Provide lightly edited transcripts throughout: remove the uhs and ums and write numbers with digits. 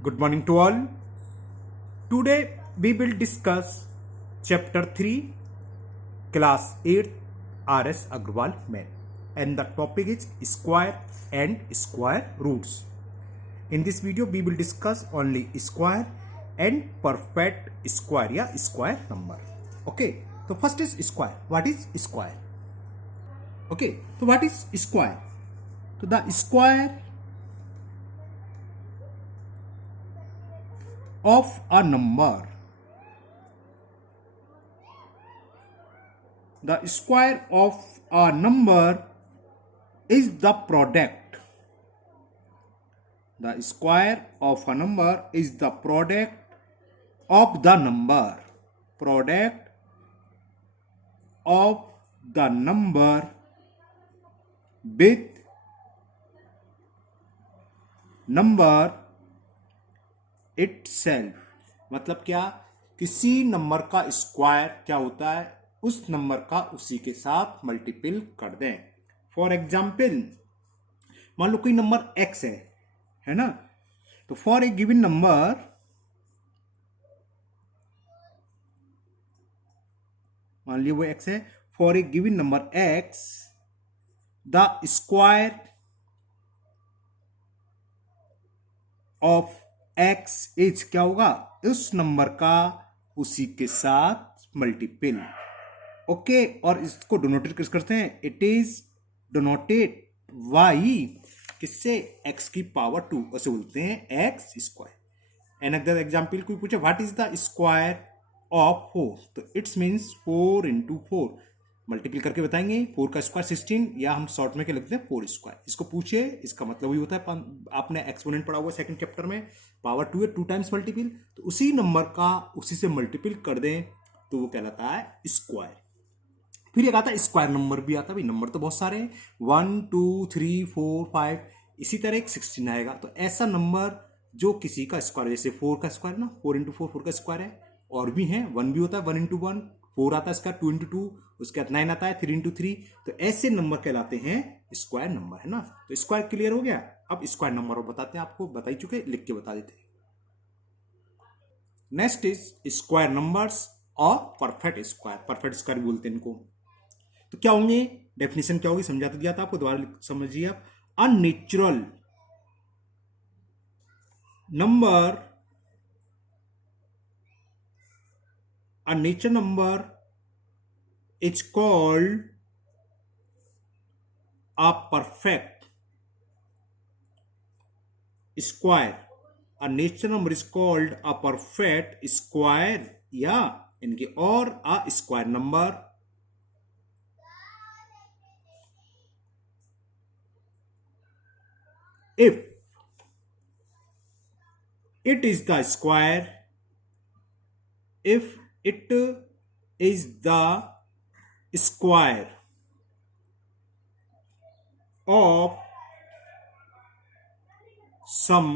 Good morning to all. Today we will discuss chapter 3, class 8, R.S. Agrawal Math, and the topic is square and square roots. In this video we will discuss only square and perfect square या square number. Okay, so first is square. What is square? Okay, so what is square? So the square of a number. The square of a number is the product. The square of a number is the product of the number. Product of the number with number itself. मतलब क्या, किसी number का square क्या होता है, उस number का उसी के साथ मल्टीपल कर दें. फॉर एग्जाम्पल, मान लो कोई नंबर x है ना, तो फॉर ए गिवन नंबर मान लिया वो x है. For a given number x the square of x is क्या होगा, उस नंबर का उसी के साथ मल्टीपल. ओके, और इसको डोनोटेट किस करते हैं, इट इज डोनोटेड वाई किससे, x की पावर 2, उसे बोलते हैं x square. And other example कोई पूछे what is the square of 4, तो इट्स मीन्स 4 into 4 मल्टीपल करके बताएंगे. 4 का स्क्वायर 16, या हम शॉर्ट में क्या लिखते हैं 4 स्क्वायर. इसको पूछे, इसका मतलब वही होता है, आपने एक्सपोनेंट पढ़ा हुआ सेकंड चैप्टर में, पावर 2 है, 2 टाइम्स मल्टीपल, तो उसी नंबर का उसी से मल्टीपल कर दें तो वो कहलाता है स्क्वायर. फिर एक आता है स्क्वायर नंबर भी आता है. भाई नंबर तो बहुत सारे हैं, 1 2 3 4 5, इसी तरह एक 16 आएगा. तो ऐसा नंबर जो किसी का स्क्वायर, जैसे 4 का स्क्वायर ना, 4 into 4 4 का स्क्वायर है. और भी है, 1 भी होता है, 1 into 1, 4 आता है इसका, 2 into 2, उसके बाद 9 आता है, 3 into 3. तो ऐसे नंबर कहलाते हैं स्क्वायर नंबर, है ना. तो स्क्वायर क्लियर हो गया. अब स्क्वायर नंबर बताते हैं, आपको बता ही चुके, लिख के बता देते हैं. नेक्स्ट इज स्क्वायर नंबर्स और परफेक्ट स्क्वायर. परफेक्ट स्क्वायर बोलते हैं इनको. तो क्या होंगे, डेफिनेशन क्या होगी, समझा तो दिया था आपको, दोबारा समझिए आप. Unnatural number, a natural number is called a perfect square. A natural number is called a perfect square, या इनके, और a square number if it is the square, if it is the square of some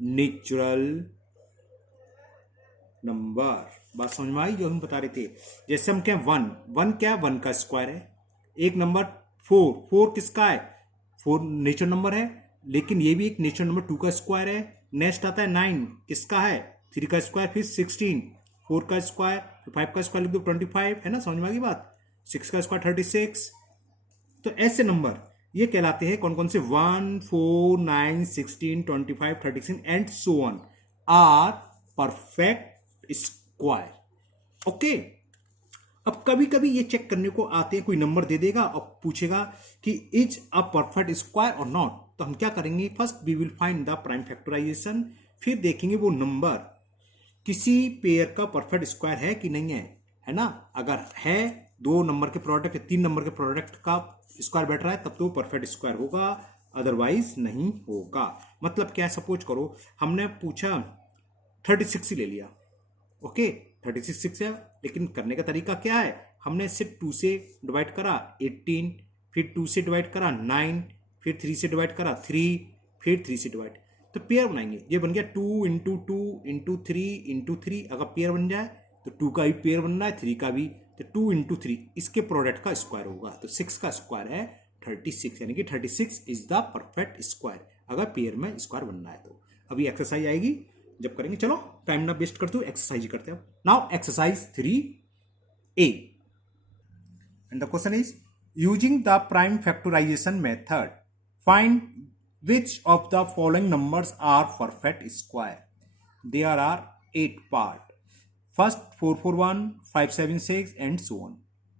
natural number. बात समझ में आई जो हम बता रहे थे. जैसे हम क्या, 1 क्या है, 1 का स्क्वायर है. एक नंबर 4 किसका है, 4 नेचुरल नंबर है, लेकिन ये भी एक नेचुरल नंबर 2 का स्क्वायर है. नेक्स्ट आता है 9, किसका है, 3 का स्क्वायर. फिर 16, 4 का स्क्वायर, 5 का स्क्वायर लिख दो 25, है ना. समझ में आ गई बात. 6 का स्क्वायर 36. तो ऐसे नंबर ये कहलाते हैं कौन कौन से, 1 4 9 16 25 36 and so on are perfect square. Okay, अब कभी कभी ये चेक करने को आते हैं, कोई नंबर दे देगा और पूछेगा कि इज अ परफेक्ट स्क्वायर और नॉट. तो हम क्या करेंगे, first we will find the prime factorization. फिर देखेंगे वो नंबर किसी पेयर का परफेक्ट स्क्वायर है कि नहीं है ना. अगर है, 2 नंबर के प्रोडक्ट, 3 नंबर के प्रोडक्ट का स्क्वायर बैठ रहा है, तब तो परफेक्ट स्क्वायर होगा, अदरवाइज नहीं होगा. मतलब क्या, सपोज करो हमने पूछा 36 ही ले लिया. ओके, 36 है, लेकिन करने का तरीका क्या है, हमने सिर्फ 2 से डिवाइड करा 18, फिर 2 से डिवाइड करा 9, फिर 3 से डिवाइड करा 3, फिर 3 से डिवाइड. तो पेयर बनाएंगे. ये बन गया 2 into 2 into 3 into 3. अगर पेयर बन जाए तो 2 का भी पेयर बनना है, 3 का भी, तो 2 into 3 इसके प्रोडक्ट का स्क्वायर होगा. तो 6 का स्क्वायर है 36, यानी कि 36 इज द परफेक्ट स्क्वायर, अगर पेयर में स्क्वायर बनना है तो। अभी एक्सरसाइज आएगी जब करेंगे। चलो टाइम ना वेस्ट करते हुए एक्सरसाइज करते हैं। Now exercise 3A, and the question is, using the prime factorization method, find which of the following numbers are perfect square. There are 8 part. First 441, 576 and so on.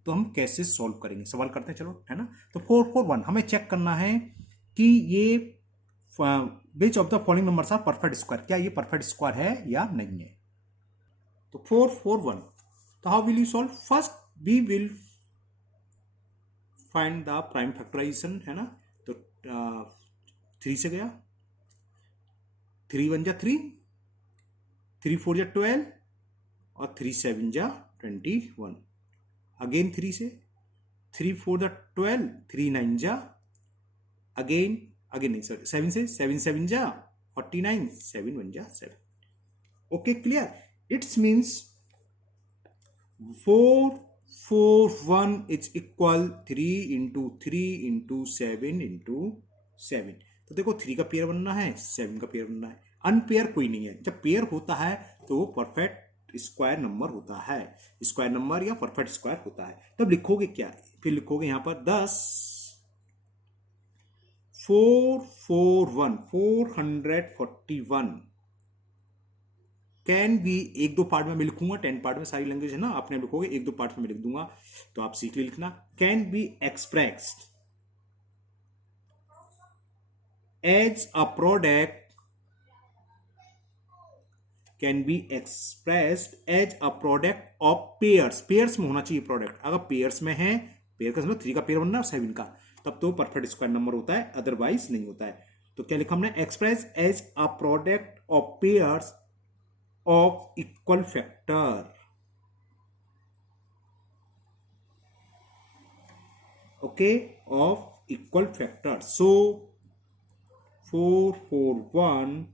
तो हम कैसे solve करेंगे, सवाल करते हैं चलो, है ना। तो 441 हमें चेक करना है कि ये which of the following numbers are perfect square, क्या ये परफेक्ट स्क्वायर है या नहीं है। तो 441, तो how will you solve. First we will find the prime factorization, है ना। तो 3 से गया, 3 1 जा 3, 3 4 जा 12 और 3 7 जा 21। अगेन 3 से, 3 4 जा 12, 3 9 जा अगेन नहीं सॉरी 7 से, 7 7 जा 49, 7 1 जा 7। Okay clear. It's means 441 is equal 3 into 3 into 7 into 7। तो देखो 3 का पेयर बनना है, 7 का पेयर बनना है। अनपेयर कोई नहीं है। जब पेयर होता है तो वो परफेक्ट स्क्वायर नंबर होता है, स्क्वायर नंबर या परफेक्ट स्क्वायर होता है। तब लिखोगे क्या, फिर लिखोगे यहां पर 10 441 441 कैन बी, एक दो पार्ट में मैं लिखूंगा, 10 पार्ट में सारी लैंग्वेज है ना, आपने लिखोगे एक दो पार्ट में मैं लिख दूंगा, तो आप सीख लिखना। Can be expressed as a product, can be expressed as a product of pairs. Pairs में होना चाहिए प्रोडक्ट, अगर पेयर्स में है, पेयर का मतलब 3 का पेयर बनना है 7 का, तब तो परफेक्ट स्क्वायर नंबर होता है, अदरवाइज नहीं होता है। तो क्या लिखा हमने, express as a product of pairs of equal factor. Okay, of equal factor. So 441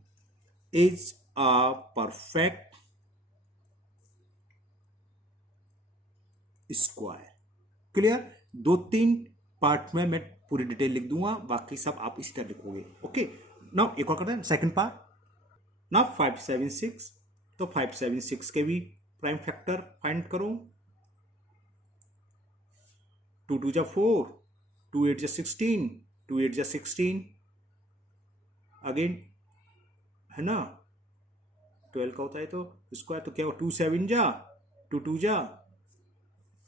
is a perfect square. Clear. 2-3 part में मैं पूरी डिटेल लिख दूंगा, बाकी सब आप इसी तरह लिखोगे। ओके, नाउ एक और करते हैं सेकंड पार्ट। नाउ 576, तो 576 के भी प्राइम फैक्टर फाइंड करो। 2 2 जा 4, 2 8 जा 16, 2 8 जा 16 अगेन, है ना। 12 का होता है तो स्क्वायर, तो क्या हो, 2 7 जा 2 2 जा,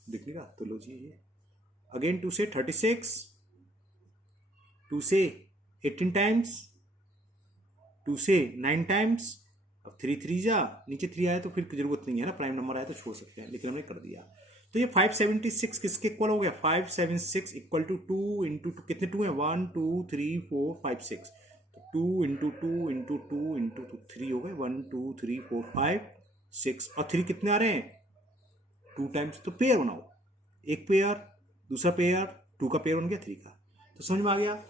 दिखने का तो लो जी ये अगेन 2 से 36, 2 से 18 टाइम्स, 2 से 9 टाइम्स। अब 3 3 जा, नीचे 3 आया तो फिर जरूरत नहीं है ना, प्राइम नंबर आया तो छोड़ सकते हैं, लेकिन हमने कर दिया। तो ये 576 किसके इक्वल हो गया, 576 इक्वल टू 2 इंटू 2, कितने 2 हैं, 1 2 3 4 5 6, तो 2 इंटू 2 इंटू 2 इंटू 2 3 हो गए, 1 2 3 4 5 6, और 3 कितने आ रहे हैं, 2 टाइम्स। तो पेयर बनाओ, एक पेयर, दूसरा पेयर, 2 का पेयर बन गया 3 का। तो समझ में आ गया,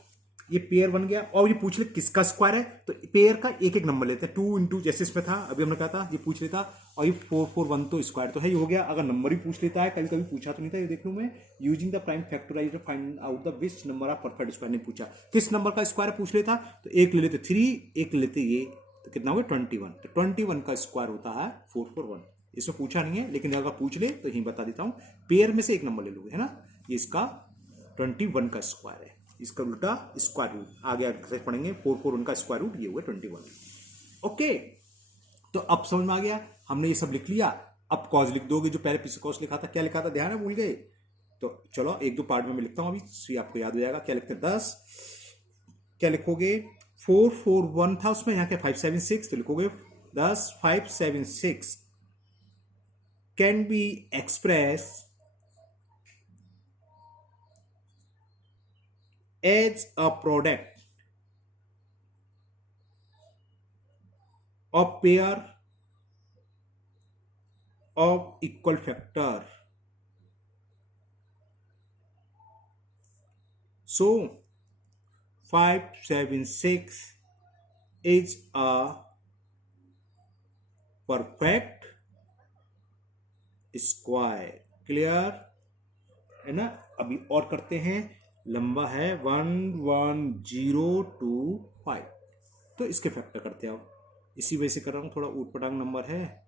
ये पेयर बन गया। और ये पूछ ले किसका स्क्वायर है, तो पेयर का एक एक नंबर लेते हैं, 2 इंटू जैसे इसमें था, अभी हमने कहा था ये पूछ लेता, और ये 441 तो स्क्वायर तो है, ये हो गया। अगर नंबर ही पूछ लेता है, कभी कभी पूछा तो नहीं था, ये देख लूं मैं, using the prime factoriser find out the which number of perfect square, नहीं पूछा किस नंबर का स्क्वायर पूछ लेता, तो एक ले लेते 3, एक ले लेते ये, तो कितना हो गया 21। तो 21 का स्क्वायर होता है 441। इसमें पूछा नहीं है, लेकिन अगर पूछ ले तो यही बता देता हूं, पेयर में से एक नंबर ले लोगे, है ना। ये इसका 21 का स्क्वायर है, इसका उल्टा स्क्वायर रूट, आगे आगे पढ़ेंगे। 441 का स्क्वायर रूट ये हुआ 21। ओके, तो अब समझ में आ गया, हमने ये सब लिख लिया। अब कॉज लिख दोगे, जो पहले पीछे कॉज लिखा था, क्या लिखा था ध्यान है, भूल गए। तो चलो एक दो पार्ट में मैं लिखता हूं, अभी सी आपको याद हो जाएगा। क्या लिखते हैं, 10, क्या लिखोगे, 441 था उसमें, यहाँ क्या 576, तो लिखोगे 10 576 can be express as a product of pair of equal factor. So 576 is a perfect square. Clear है ना। अभी और करते हैं, लंबा है 11025। तो इसके फैक्टर करते हैं आप, इसी वजह से कर रहा हूँ, थोड़ा ऊट पटांग नंबर है।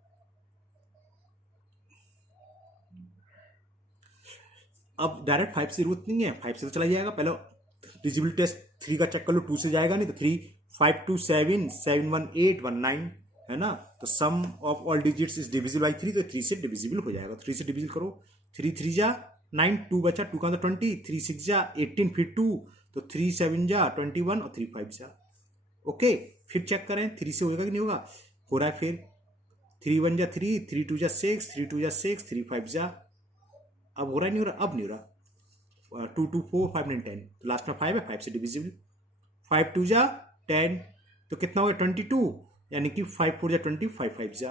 अब डायरेक्ट 5 से जरूरत नहीं है, 5 से तो चला जाएगा, पहले डिजिबल टेस्ट 3 का चेक कर लो, 2 से जाएगा नहीं तो 3 5 2 7 7 1 8 1 9 है ना। तो sum of all digits is divisible by 3, तो 3 से डिविजिबल हो जाएगा, 3 से डिविजिबल करो। 3 3 जा 9, 2 बचा, 2 का 20, 3 6 जा 18, फिर 2, तो 3 7 जा 21 और 3 5 जा। ओके, फिर चेक करें 3 से होगा कि नहीं होगा, हो रहा है। फिर 3 1 जा 3, 3 2 जा 6, 3 2 जा 6, 3 5 जा, अब हो रहा है नहीं हो रहा, अब नहीं हो रहा। 2 2 4 5 9 10, तो लास्ट में 5 है, 5 से डिविजिबल। 5 2 जा 10, तो कितना हो गया 22, यानी कि 5 4 जा 20, 5 5 जा।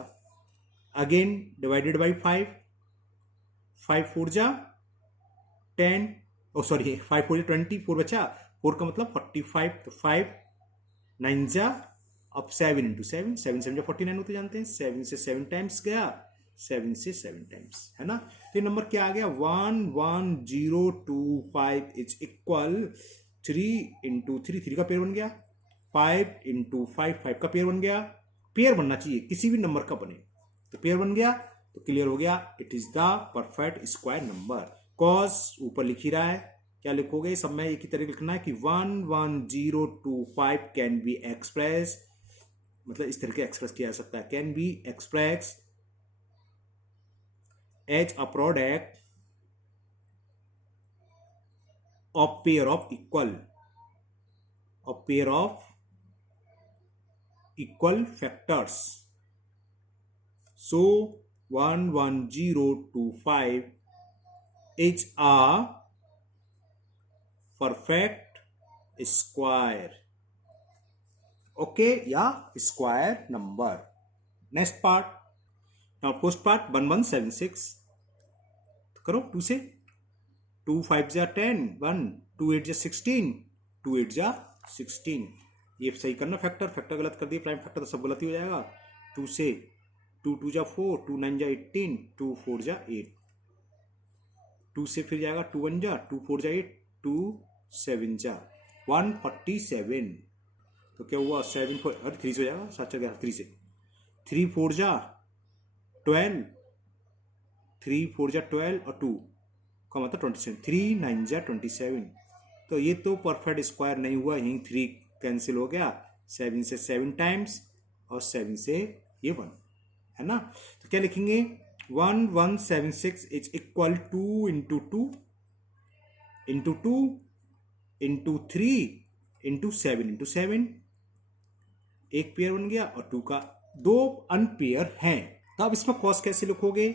अगेन डिवाइडेड बाई 5, 5 4 जा 10, ओ सॉरी 5 4 जा 20, 4 बचा, 4 का मतलब 45, तो 5 9 जा, अब 7 इंटू 7, 7 7 जा 49 होते जानते हैं, 7 से 7 टाइम्स गया, 7 से 7 टाइम्स, है ना। तो ये नंबर क्या आ गया, 11025 इज इक्वल 3 इंटू 3, 3 का पेयर बन गया, 5 इंटू 5, 5 का पेयर बन गया। पेयर बनना चाहिए, किसी भी नंबर का बने तो पेयर बन गया, तो क्लियर हो गया, it is the perfect square number. Cos ऊपर लिख ही रहा है, क्या लिखोगे, सब में एक ही तरह लिखना है कि 11025 कैन बी एक्सप्रेस, मतलब इस तरह के एक्सप्रेस किया जा सकता है, can be express as a product of pair of equal factors. So 11025 is a perfect square, okay, या square number. Next part, now first part 1176, करो 2 से, 2 5 जा 10, 1 2 8 जा 16, 2 8 जा 16, ये सही करना, फैक्टर गलत कर दिया, प्राइम फैक्टर तो सब गलत ही हो जाएगा। 2 से 2 2 जा 4, 2 9 जा 18, 2 4 जा 8, 2 से फिर जाएगा 2 1 जा 2 4 जा 8, 2 7 जा 147, तो क्या हुआ 7 4, अरे 3 से हो जाएगा, 7 चल गया 3 से, 3 4 जा 12, 3 4 जा 12 और 2 का मतलब 27, 3 9 जा 27, तो ये तो परफेक्ट स्क्वायर नहीं हुआ, यहीं 3 कैंसिल हो गया, 7 से 7 टाइम्स और 7 से ये 1, है ना। तो क्या लिखेंगे, 1176 is equal 2 into 2 into 2 into 3 into 7 into 7, एक पेयर बन गया और 2 का 2 अनपेयर हैं। तो अब इसमें कॉस कैसे लिखोगे,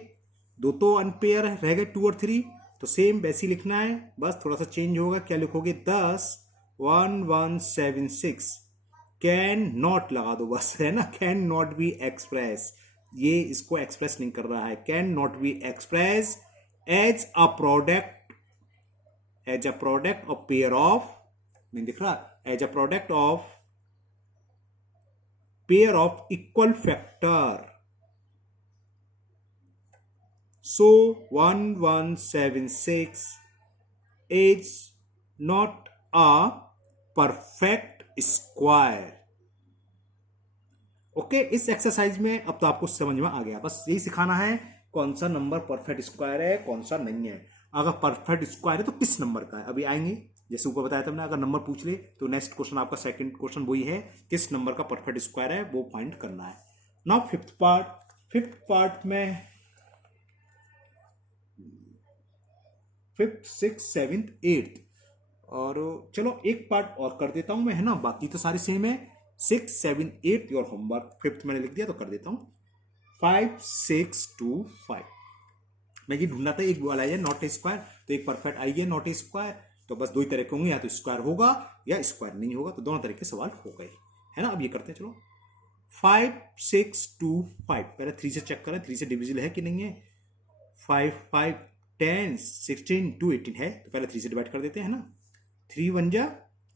2 तो अनपेयर रह गए 2 और 3, तो सेम वैसे ही लिखना है, बस थोड़ा सा चेंज होगा, क्या लिखोगे 10 1176 कैन नॉट लगा दो बस, है ना, कैन नॉट बी एक्सप्रेस, ये इसको एक्सप्रेस नहीं कर रहा है, can not be express as a product of pair of, नहीं दिख रहा, as a product of pair of equal factor. So 1176 is not a perfect square. Okay, इस एक्सरसाइज में अब तो आपको समझ में आ गया, बस यही सिखाना है कौन सा नंबर परफेक्ट स्क्वायर है, कौन सा नहीं है। अगर परफेक्ट स्क्वायर है तो किस नंबर का है, अभी आएंगे, जैसे ऊपर बताया था हमने, अगर नंबर पूछ ले तो नेक्स्ट क्वेश्चन आपका सेकंड क्वेश्चन वही है, किस नंबर का परफेक्ट स्क्वायर है वो फाइंड करना है। नाउ फिफ्थ पार्ट में 5th 6th 7th 8th, और चलो एक पार्ट और कर देता हूं मैं, है ना, बाकी तो सारे सेम है। 6 7 8 योर होमवर्क, 5th मैंने लिख दिया तो कर देता हूं। 5 6 2 5, मैं ये ढूंढना था एक वाला है नॉट ए स्क्वायर, तो एक परफेक्ट आई है नॉट ए स्क्वायर, तो बस दो ही तरह के होंगे, या तो स्क्वायर होगा या स्क्वायर नहीं होगा, तो दोनों तरह के सवाल हो गए, है ना। अब ये करते हैं, चलो 5 6 2 5, पहले 3 से चेक करें, 3 से डिविजिबल है कि नहीं है। 5 5 10 16 2 18 है, तो पहले 3 से डिवाइड कर देते हैं, है ना। 3 1 जा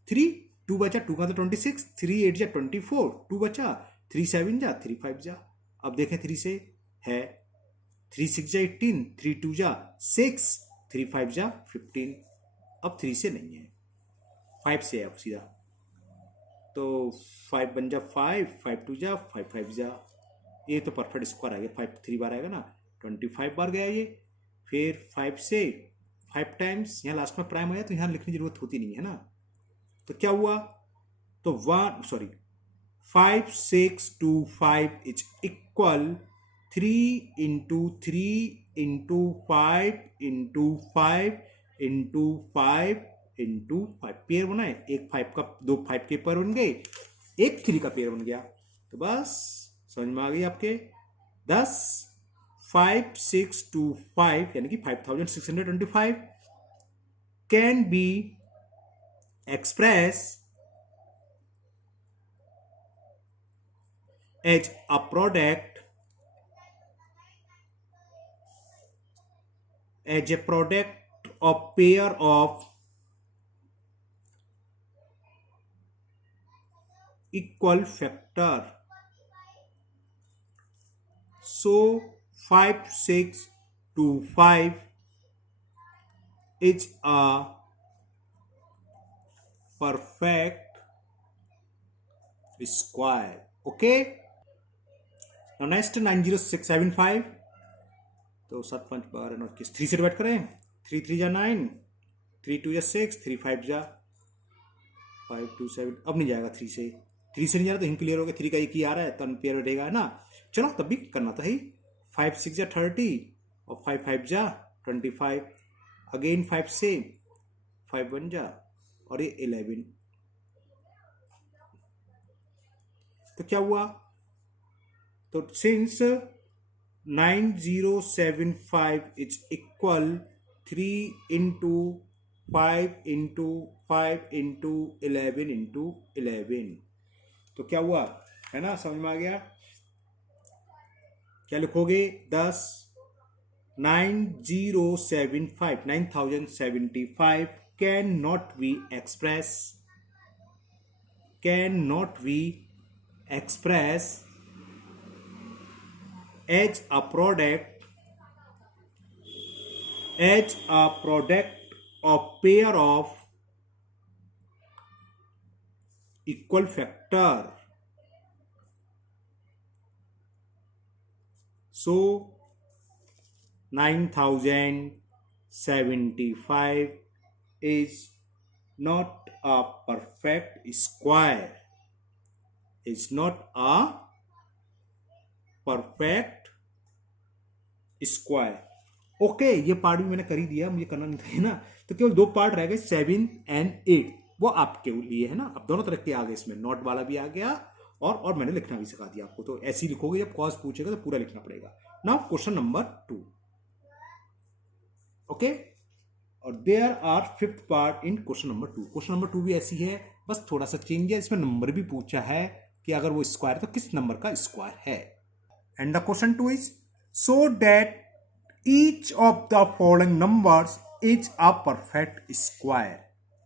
3, 2 बचा, 2 का तो 26, 3 8 जा 24, 2 बचा, 3 7 जा 3 5 जा। अब देखें 3 से है, 3 6 जा 18, 3 2 जा 6, 3 5 जा 15, अब 3 से नहीं है, 5 से है अब सीधा। तो 5 बन जा 5, 5 2 जा 5 5 जा, ये तो परफेक्ट स्क्वायर आ गया। 5 3 बार आएगा ना, 25 बार गया ये। फिर 5 से 5 टाइम्स, यहाँ लास्ट में प्राइम आया तो यहाँ लिखने की जरूरत होती नहीं है ना। तो क्या हुआ, तो 5 6 2 5 is equal 3 into 3 into 5 into 5 into 5 into 5। Pair बना है, एक 5 का, दो 5 के पेयर बन गए, एक 3 का पेयर बन गया। तो बस समझ में आ गई आपके। 10 5 6 2 5 यानी कि 5625 can be express as a product of pair of equal factor. So 5 6 2 5 is a perfect square. Okay. Now next 90675, तो 7 5 12 9 21 3 से डिवाइड करें। 3 3 जा 9, 3 2 जा 6, 3 5 जा 5 2 7। अब नहीं जाएगा 3 से, 3 से नहीं जा रहा तो हिंट क्लियर हो गया। 3 का एक ही आ रहा है तो अनपेयर रहेगा, है ना। चलो तब भी करना तो है। 5 6 जा 30 और 5 5 जा 25। अगेन 5 से 5 1 जा और ये 11। तो क्या हुआ, तो since 9075 is equal 3 into 5 into 5 into 11 into 11। तो क्या हुआ, है ना, समझ में आ गया। क्या लिखोगे, 10 9075 can not B express as a product of pair of equal factor. So 9075 is not a perfect square. It's not a perfect square. Okay, ये पार्ट भी मैंने कर ही दिया, मुझे करना नहीं था ना। तो केवल 2 पार्ट रह गए 7 एंड 8, वो आपके लिए है ना। अब दोनों तरह के आ गए, इसमें नोट वाला भी आ गया और मैंने लिखना भी सिखा दिया आपको। तो ऐसे ही लिखोगे, जब कॉज पूछेगा तो पूरा लिखना पड़ेगा। Now question number 2। ओके, और there are 5th part in question number 2। Question number 2 भी ऐसी है, बस थोड़ा सा चेंज है। इसमें नंबर भी पूछा है कि अगर वो स्क्वायर है तो किस नंबर का स्क्वायर है। And the question 2 is so that each of the following numbers is a perfect square.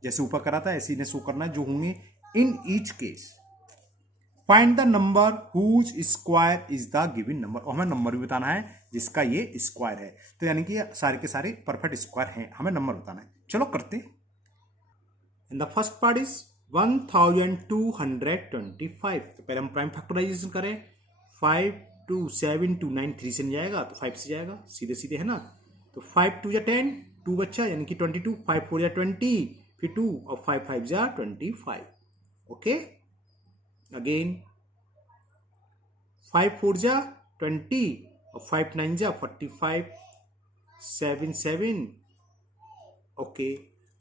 जैसे ऊपर करा था ऐसे इन्हें शो करना है जो होंगे in each case. Find the number whose square is the given number. और हमें नंबर भी बताना है जिसका ये स्क्वायर है। तो यानी कि सारे के सारे परफेक्ट स्क्वायर हैं, हमें नंबर बताना है। चलो करते हैं। And the first part is 1225। तो पहले हम प्राइम फैक्टराइजेशन करें। 5 2 7 2 9, 3 से नहीं जाएगा तो 5 से जाएगा, सीधे सीधे, है ना। तो 5 2 जा 10, 2 बच्चा यानी कि 22। 5 4 जा 20, फिर 2 और 5 5 जा 25। ओके, अगेन 5 4 जा 20 और 5 9 जा 45, 7 7। ओके,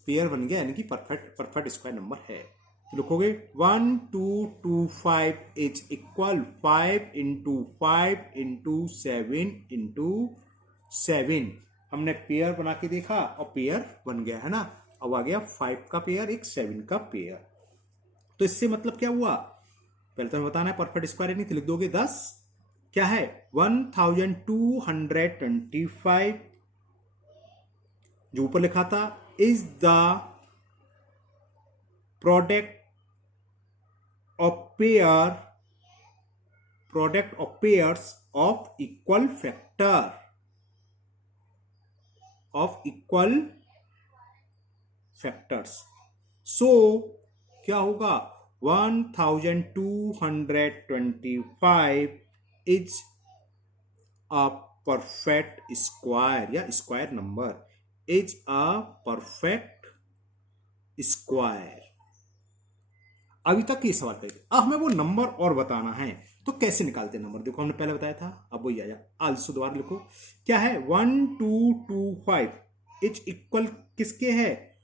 पेयर बन गया यानी कि परफेक्ट स्क्वायर नंबर है। तो लिखोगे 1225 is equal 5 into 5 into 7 into 7। हमने पेयर बना के देखा और पेयर बन गया, है ना। अब आ गया 5 का पेयर, एक 7 का पेयर। तो इससे मतलब क्या हुआ, पहले तो हमें बताना है परफेक्ट स्क्वायर नहीं, तो लिख दोगे 10 क्या है 1225 जो ऊपर लिखा था is the product of pairs of equal factor factors. So क्या होगा, 1225 इज अ परफेक्ट स्क्वायर या square number, is a perfect square. अभी तक ये सवाल करेंगे। अब हमें वो नंबर और बताना है, तो कैसे निकालते हैं नंबर, देखो हमने पहले बताया था, अब वही आया। आल्सो दोबारा लिखो, क्या है, 1225 इज इक्वल किसके है,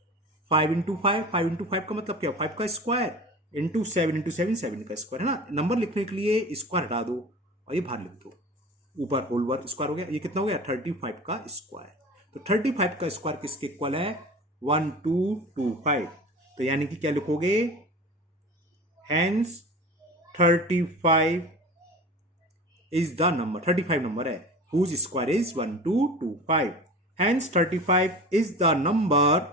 5 इंटू 5, 5 इंटू 5 का मतलब क्या, 5 का स्क्वायर इंटू 7 7 का स्क्वायर, है ना। नंबर लिखने के लिए स्क्वायर हटा दो और ये बाहर लिख दो, ऊपर होल वर्ग स्क्वायर हो गया, ये कितना हो गया, 35 का स्क्वायर। तो 35 का स्क्वायर किसके इक्वल है, 1225। तो यानी कि क्या लिखोगे, hence 35 is the number, 35 number है whose square is 1225, hence 35 is the number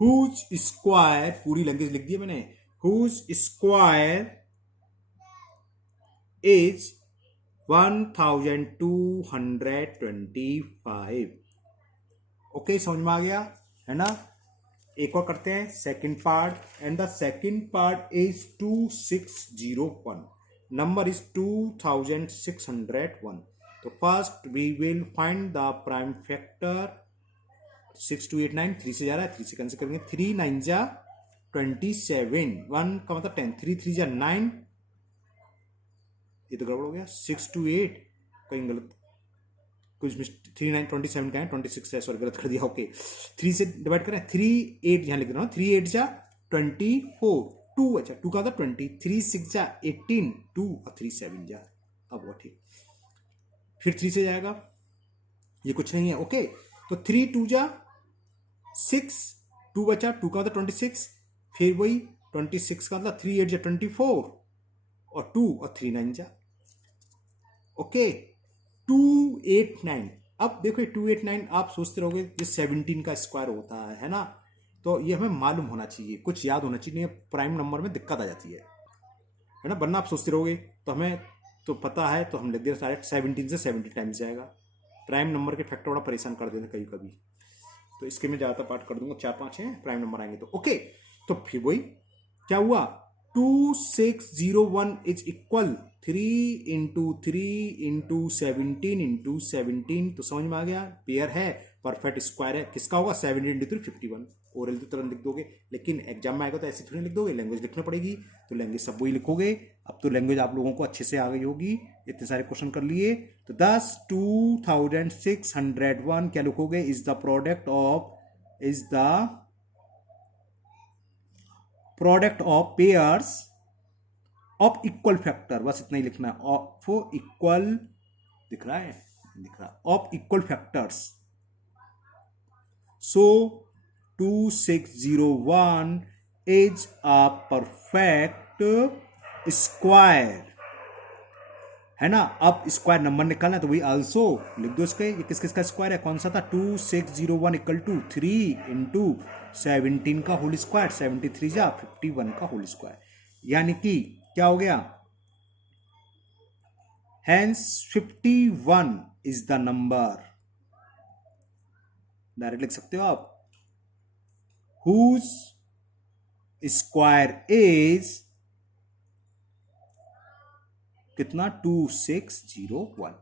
whose square, पूरी लैंग्वेज लिख दी मैंने, whose square is 1225। ओके, समझ में आ गया है ना। एक और करते हैं second part, and the second part is 2601, number is 2601। तो first we will find the prime factor, 6289, 3 से जा रहा है, 3 से कैंसिल करेंगे, 3 9 जा 27, 1 का मतलब 10, 3 3 जा 9, ये तो गड़बड़ हो गया, 628 कहीं गलत, कुछ 3 9 27 का है, 26 है, सॉरी गलत कर दिया। ओके, 3 से डिवाइड करें, 3 8 यहाँ लिख रहा हूँ, 3 8 जा 24, 2 अच्छा 2 का था 20, 3 6 जा 18, 2 और 3 7 जा, अब वो ठीक, फिर 3 से जाएगा, ये कुछ नहीं है। ओके, तो 3 2 जा 6, 2 बचा, 2 का था 26, फिर वही 26 का मतलब 3 8 जा 24 और 2 और 3 9 जा। ओके, 289। अब देखो 289 आप सोचते रहोगे जो 17 का स्क्वायर होता है ना, तो ये हमें मालूम होना चाहिए, कुछ याद होना चाहिए, प्राइम नंबर में दिक्कत आ जाती है ना, वरना आप सोचते रहोगे, तो हमें तो पता है, तो हम लिख दे डायरेक्ट 17 से 70 टाइम्स जाएगा। प्राइम नंबर के फैक्टर बड़ा परेशान कर देते कभी कभी, तो इसके मैं ज़्यादातर पार्ट कर दूंगा, 4 5 हैं प्राइम नंबर आएंगे तो। ओके, तो फिर वही क्या हुआ, 2601 इज इक्वल 3 इंटू 3 इंटू 17 तो समझ में आ गया, पेयर है, परफेक्ट स्क्वायर है, किसका होगा, 17 इंटू 3 51। ओरल तो तुरंत लिख दोगे, लेकिन एग्जाम में आएगा तो ऐसे थोड़ी लिख दोगे, लैंग्वेज लिखना पड़ेगी, तो लैंग्वेज सब वही लिखोगे। अब तो लैंग्वेज आप लोगों को अच्छे से आ गई होगी, इतने सारे क्वेश्चन कर लिए। तो 2601 क्या लिखोगे, is the product of pairs of equal factor, बस इतना ही लिखना है, ऑफ इक्वल, दिख रहा है, of equal factors. So 2601 is a perfect square, है ना। अब स्क्वायर नंबर निकालना है, तो वही आल्सो लिख दो इसके, ये किस किस का स्क्वायर है, कौन सा था, 2601 इक्वल टू 3 इंटू 17 का होल स्क्वायर, 73 जा 51 का होल स्क्वायर, यानी कि क्या हो गया, hence 51 is the number, direct लिख सकते हो आप, हुज स्क्वायर इज कितना, 2601।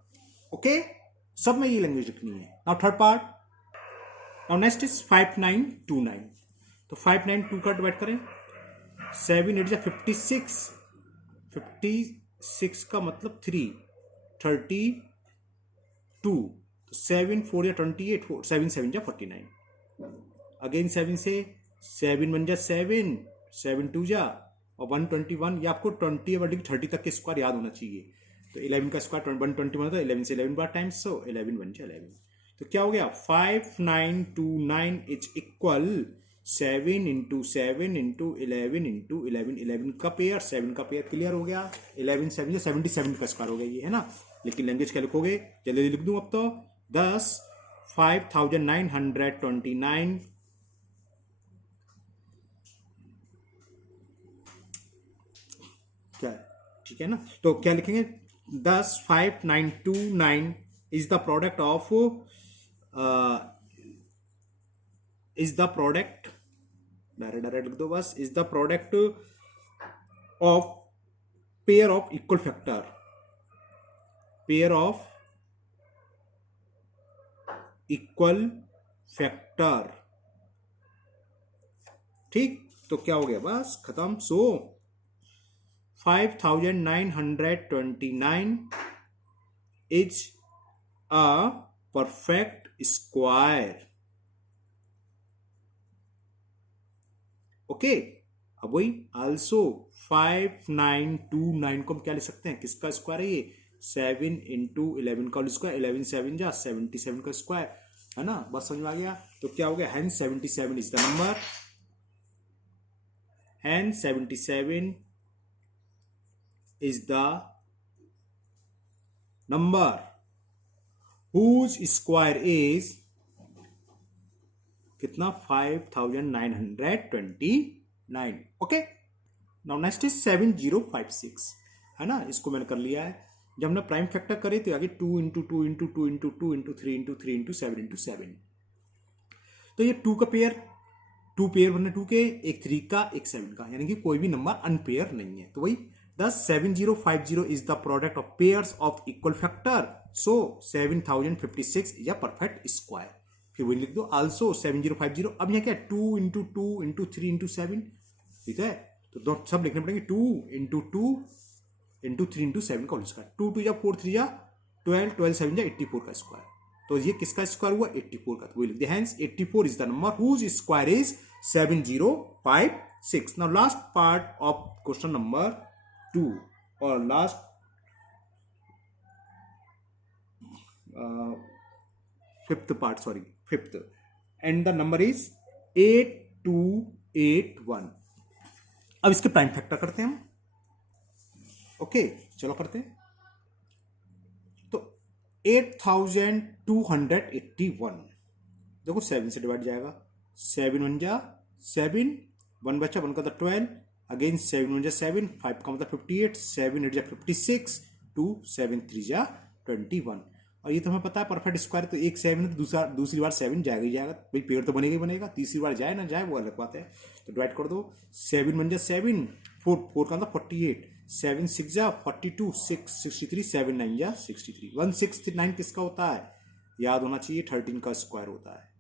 ओके, सब में ये लैंग्वेज लिखनी है। Now third part, now next is 5929। तो 592 का डिवाइड करें, 7 8 जा 56, 56 का मतलब 3 32, तो 7 4 या 28, 7 7 जा 49, अगेन 7 से 7 1 जा 7, 7 2 जा और 121, ये आपको 20 और 30 तक के स्क्वायर याद होना चाहिए। तो 11 का स्क्वायर 121 होता है, 11 से 11 बार टाइम्स, सो 11 1 जा 11। तो क्या हो गया, 5929 is equal 7 into 7 into 11 into 11, 11 का पेयर 7 का पेयर क्लियर हो गया, 11 7 77 का स्क्वायर हो गया ये, है ना। लेकिन लैंग्वेज क्या लिखोगे, जल्दी लिख दूं अब तो, 5929 क्या है, ठीक है ना। तो क्या लिखेंगे, 5929 is the product of is the product, direct direct लिख दो बस, is the product of pair of equal factor, pair of equal factor. ठीक, तो क्या हो गया, बस खत्म। सो 5929 is a perfect square. Okay, अब वही आल्सो 5929 को हम क्या ले सकते हैं, किसका स्क्वायर है ये, 7 इंटू 11 का स्क्वायर, 11 7 जा 77 का स्क्वायर, है ना। बस समझ में आ गया। तो क्या हो गया, hence 77 is the number, hence 77 is the number whose square is कितना, 5929। ओके, नाउ नेक्स्ट इज 7056, है ना। इसको मैंने कर लिया है। जब हमने प्राइम फैक्टर करे तो आगे 2 into 2 into 2 into 2 into 3 into 3 into 7 into 7। तो ये 2 का पेयर, 2 पेयर बने 2 के, एक 3 का एक 7 का, यानी कि कोई भी नंबर अनपेयर नहीं है। तो वही 7050 is the product of pairs of equal factor, so 7056 is a perfect square. फिर वही लिख दो, आल्सो 7050। अब यहाँ क्या, 2 इंटू 2 इंटू 3 इंटू 7, ठीक है। तो सब लिखने पड़ेंगे, 2 इंटू 2 इंटू 3 इंटू 7 का होल स्क्वायर, 2 2 जा 4 3 जा 12, 12 7 जा 84 का स्क्वायर। तो ये किसका स्क्वायर हुआ, 84 का। तो वही लिख दिया, hence 84 is the number whose square is 7056। Now last part of question number 2 और last fifth part, sorry fifth, and the number is 8281। अब इसके प्राइम फैक्टर करते हैं हम। ओके, चलो करते हैं। तो 8281 देखो 7 से डिवाइड जाएगा, 7 1 जा 7, 1 बचा, 1 का 12, अगेन 7 1 जा 7, 5 का मतलब 58, 7 8 जा 56, 2 7 3 जा 21। और ये तो हमें पता है परफेक्ट स्क्वायर, तो एक 7 है तो दूसरी बार 7 जाएगा ही जाएगा, भाई पेड़ तो बनेगा ही बनेगा, तीसरी बार जाए ना जाए वो अलग बात है। तो डिवाइड कर दो, 7 1 जा 7, 4 का मतलब 48, 7 6 जा 42, 6 63, 7 9 जा 63। 169 किसका होता है, याद होना चाहिए, 13 का स्क्वायर होता है।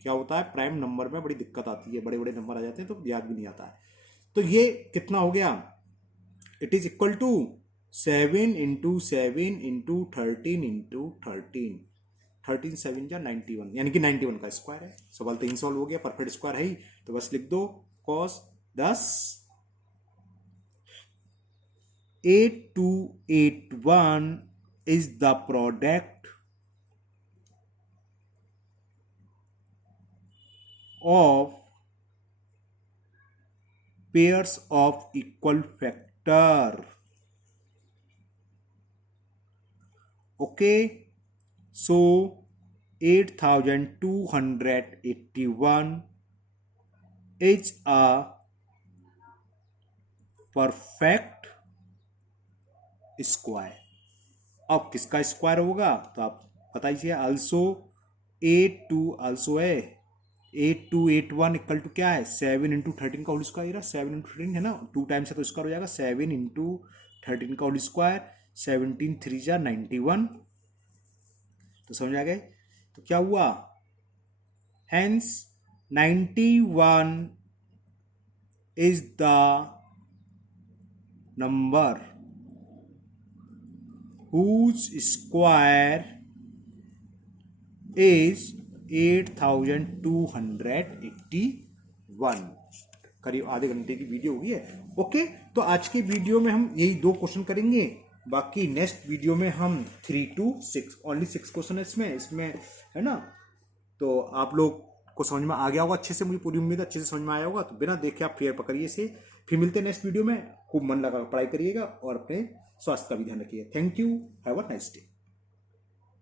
क्या होता है, प्राइम नंबर में बड़ी दिक्कत आती है, बड़े बड़े नंबर आ जाते हैं तो याद भी नहीं आता है। तो ये कितना हो गया, it is equal to 7 into 7 into 13 into 13, 13 7 जा 91, यानी कि 91 का स्क्वायर है। सवाल तो सॉल्व हो गया, परफेक्ट स्क्वायर है ही। तो बस लिख दो cos 10 8281 is the product of pairs of equal factor. Okay, so 8281 is a perfect square. अब किसका स्क्वायर होगा तो आप बताइए, आल्सो 82 आल्सो है 8281 इक्वल टू क्या है, 7 इंटू 13 का होल स्क्वायर, 7 इंटू 13 है ना, 2 टाइम्स है तो स्क्वायर हो जाएगा, 7 इंटू 13 का होल स्क्वायर, 17 3 जा 91। तो समझ आ गए। तो क्या हुआ, hence 91 is the number whose square is 8281। करीब आधे घंटे की वीडियो होगी है। ओके, तो आज की वीडियो में हम यही 2 क्वेश्चन करेंगे, बाकी नेक्स्ट वीडियो में हम 3 to 6 ओनली 6 क्वेश्चन है इसमें है ना। तो आप लोग को समझ में आ गया होगा अच्छे से, मुझे पूरी उम्मीद है अच्छे से समझ में आया होगा। तो बिना देखे आप फेयर पकड़िए इसे। फिर मिलते हैं नेक्स्ट वीडियो में, खूब मन लगा पढ़ाई करिएगा और अपने स्वास्थ्य का भी ध्यान रखिए। Thank you, have a nice day.